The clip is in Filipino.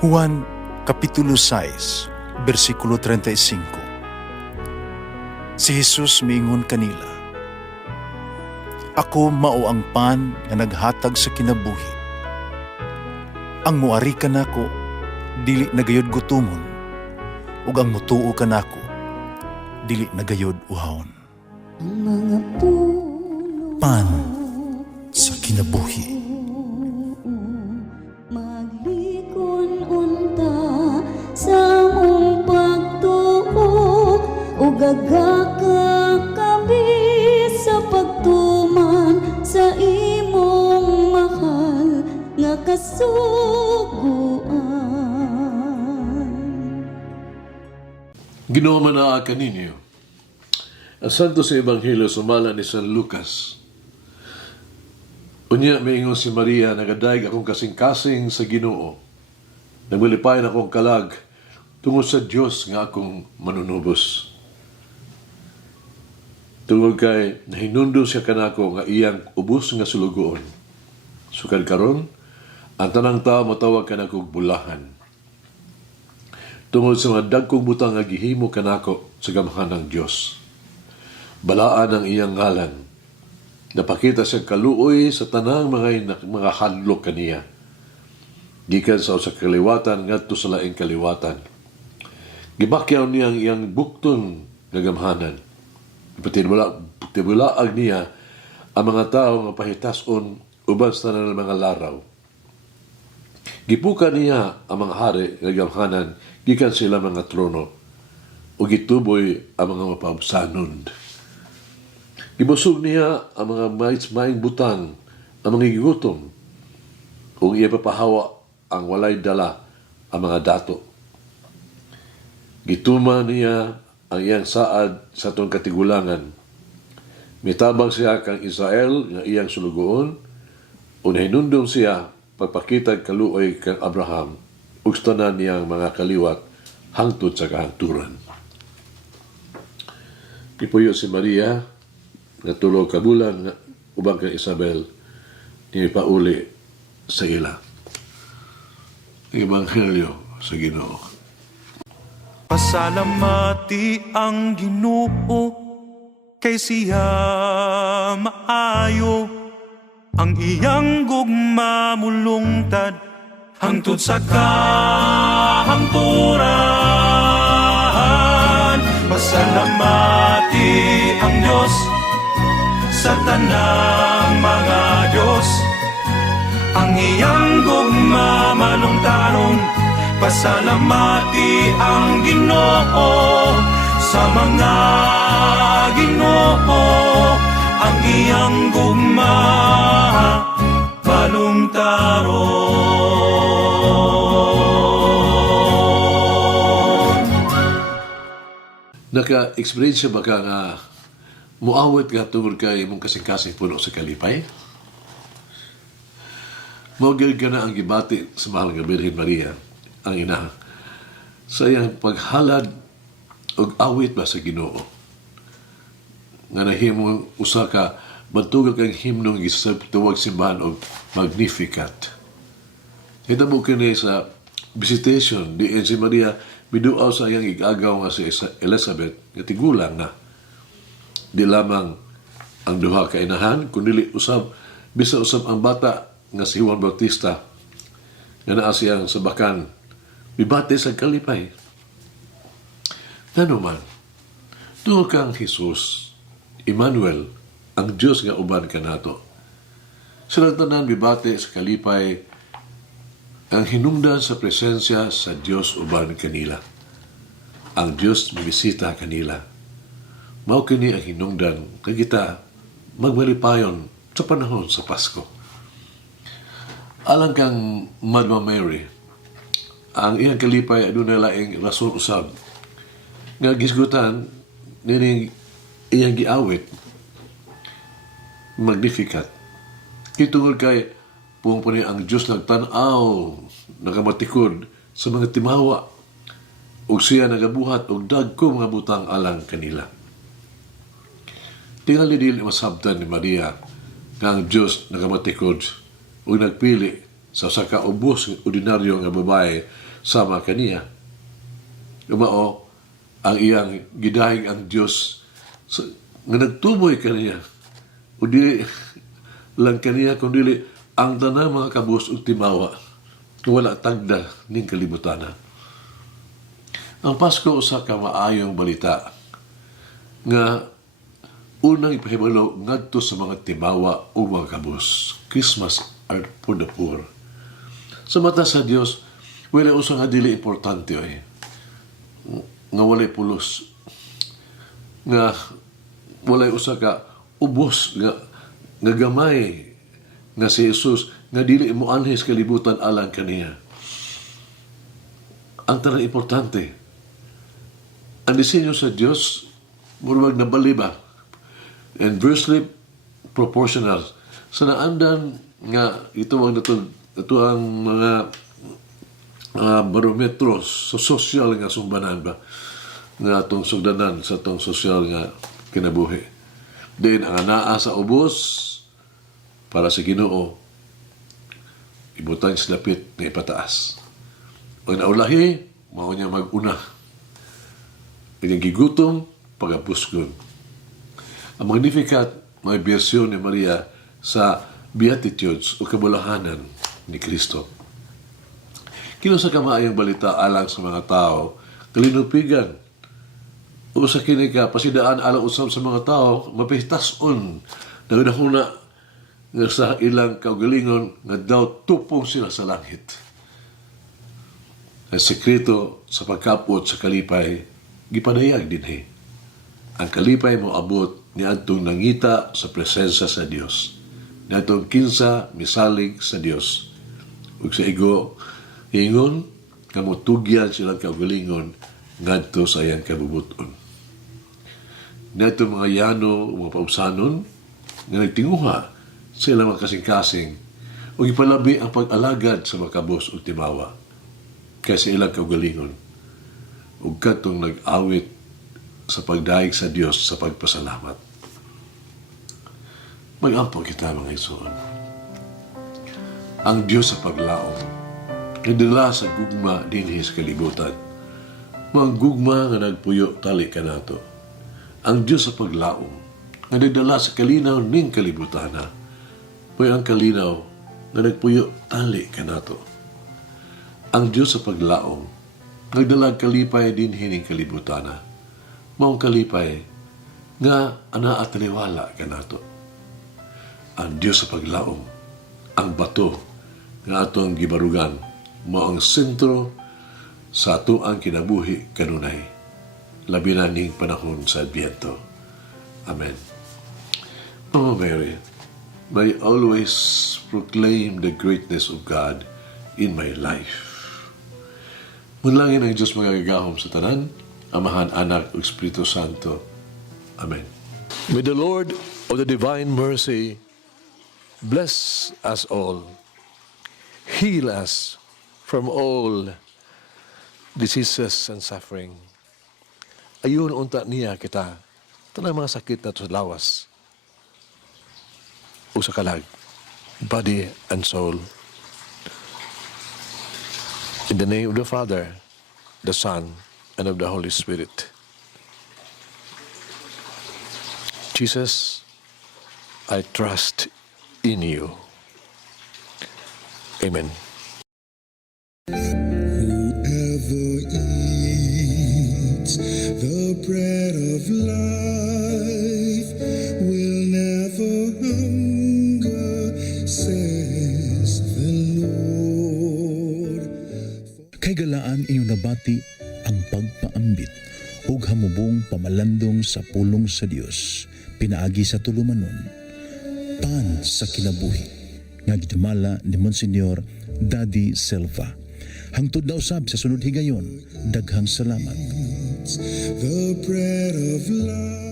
Juan Kapitulo 6, versikulo 35. Si Jesus miingon kanila, "Ako mao ang pan nga naghatag sa kinabuhi. Ang muari kanako dili nagayod gutomon, ug ang mutuo kanako dili nagayod uhawon." Ang mga puno Pan sa kinabuhi. maglikon unta sa mong pagtuo ug gagaka kami sa pagtuman sa imong mahal nga kasuguan. Ginoo manaa kaninyo. Ang santo sa Ebanghelyo sumala ni San Lucas. Unya miingon si Maria, nagadayeg akong kasing-kasing sa Ginoo. Nagmalipayan akong kalag tungod sa Dios nga akong manunubos. Tungod kay nahinundo siya kanako nga iyang ubos nga sulugoon. Sukad karon, ang tanang tao matawag kanako bulahan. Tungod sa mga dagkong butang nga gihimo kanako sa gamahan ng Dios. Balaan ang iyang ngalan. Napakita siya kaluoy sa tanang mga hadlok kaniya. Gikan sa usa kaliwatan ngadto sa laing kaliwatan. Gibakyaw niya ang iyang bukton nga gamhanan. Ipatibulaag niya ang mga tao nga pahitason uban sa tanan mga laraw. Gipuka niya ang mga hari nga gamhanan gikan sila mga trono ug gituboy ang mga mapabsanon. Gibusog niya ang mga maing butang, ang mga gigutom, kung iya papahawa ang walay dala ang mga dato. Gituma niya ang iyang saad sa itong katigulangan. Mitabang siya kang Israel nga iyang sulugoon, o nahinundong siya pagpakitag kaluoy kang Abraham, ug tanan niyang mga kaliwat hangtod sa kahangturan. Gipuyo si Maria, nga tulo ka bulan nga ubang kang Isabel ni pauli sa ila. Ebanghelyo sa Ginoo. Pasalamati ang Ginoo kay siya maayo, ang iyang gugma mulungtad hangtod sa kahangturan. Pasalamati ang Diyos sa tanang mga Diyos, ang iyang gugma malungtaron. Pasalamati ang Ginoo sa mga Ginoo, ang iyang gugma malungtaron. Naka-experience ba ka nga muawit ka tungod kay mong kasing-kasing puno sa kalipay? Mawagil ka na ang gibati sa mahal nga Birhen Maria, ang ina, sa iyang paghalad o awit ba sa Ginoo. Nga nahimo usa ka bantugan kang himnong gisabtuwag simbahan o Magnificat. Kita mo kini sa visitation, diin si Maria biduaw sa iyang igagaw nga si Elizabeth, nga tigulang na. Di lamang ang duha ka inahan, kundi bisa usab ang bata nga si Juan Bautista, nga naa siyang sabakan, bibate sa kalipay. Tano man, tuwa kang Jesus, Emmanuel, ang Diyos nga uban ka nato. Sa tanan bibate sa kalipay, ang hinungdan sa presensya sa Diyos uban kanila. Ang Diyos bibisita kanila. Mao kini ang hinungdan kay kita magmalipayon sa panahon sa Pasko. Alang kang Madma Mary, ang iyang kalipay adunay laing rason usab nga gisgutan nining iyang giawit Magnificat. Kitungod kay pumupuni ang Diyos nagtan-aw, nagamatikod sa mga timawa ug siya nagabuhat og dagko mga butang alang kanila. Tingali dili masabtan ni Maria nga ang Diyos nagamatikod o nagpili sa usa ka ubos ordinaryo nga babae sama kaniya. Umao ang iyang gidahing ang Dios nga nagtuboy kaniya. O di lang kaniya kundi ang tanang mga kabus ug timawa kung wala tagda ning kalibutana. Ang Pasko usa ka maayong balita nga unang ipahibalo ngadto sa mga timawa o mga kabus. Christmas are for the poor. Sa mata sa Dios, wala usa nga dili importante nga walay pulos, nga walay usa ka ubos nga gamay nga si Jesus nga dili mo anhis kalibutan alang kaniya. Ang tanang importante, ang disenyo sa Dios murag nabali ba? Inversely proportional. Sa naandan nga ito ang mga barometro sa social nga sumbanan ba nga atong sugdanan sa atong social nga kinabuhi. Then ang anaa sa ubos para sa Ginoo ibutang silapit na ipataas. Ang naulahi mao niya mag-una. Kanyang gigutom pagapuskon. Ang Magnificat may bersyon ni Maria sa Beatitudes o kabulahanan ni Kristo. Kinusa ka maayong balita alang sa mga tao, kalinupigan, o sa kinika, pasidaan alang usap sa mga tao, mapihtason, nagunahuna nga sa ilang kaugalingon nga daw tupong sila sa langit. Ang sekreto sa pagkapot sa kalipay, gipadayag dinhi. Ang kalipay mo abot ni adtong nangita sa presensya sa Dios. Ni adtong kinsa misalig sa Dios. Ug sa igo ingon kamutugyan silang kaugalingon ngadto sa iyang kabubuton. Ni adtong mga yano o mga paubsanon nga nagtinguha sa ilang mga kasing-kasing ug ipalabi ang pag-alagad sa makabos ug timawa kaysa ilang kaugalingon ug katong nag-awit sa pagdaig sa Dios sa pagpasalamat. Mag-ampong kita mga igsoon. Ang Dios sa paglaom, nagdala sa gugma dinhi sa kalibutan. Mga gugma nga nagpuyo tali ka nato. Ang Dios sa paglaom, nga nagdala sa kalinaw ning kalibutana. May ang kalinaw nga nagpuyo tali ka nato. Ang Dios sa paglaom, nagdala kalipay dinhi ning kalibutana. Maong kalipay nga ana at taliwala ka nato. Ang Diyos sa paglaom, ang bato nga atong gibarugan, mao ang sentro sa ato ang kinabuhi kanunay. Labi na ning panahon sa Adbyento. Amen. Mama Mary, may always proclaim the greatness of God in my life. Munlangin ang Diyos mga gagahom sa tanan, Amahan, Anak, ug Espiritu Santo. Amen. May the Lord of the divine mercy bless us all, heal us from all diseases and suffering. Ayun unta niya kita, tanang mga sakit na to sa lawas, o sa kalag, body and soul. In the name of the Father, the Son, and of the Holy Spirit. Jesus, I trust in you. Amen. Whoever eats the bread of life will never hunger, says the Lord. Kay galaan inyong nabati ang pagpaambit ug hamubong pamalandong sa pulong sa Dios pinaagi sa tulumanon pan sa kinabuhi nga gidumala ni Monsignor Daddy Silva. Hangtod na usab sa sunod higayon, daghang salamat. The bread of life.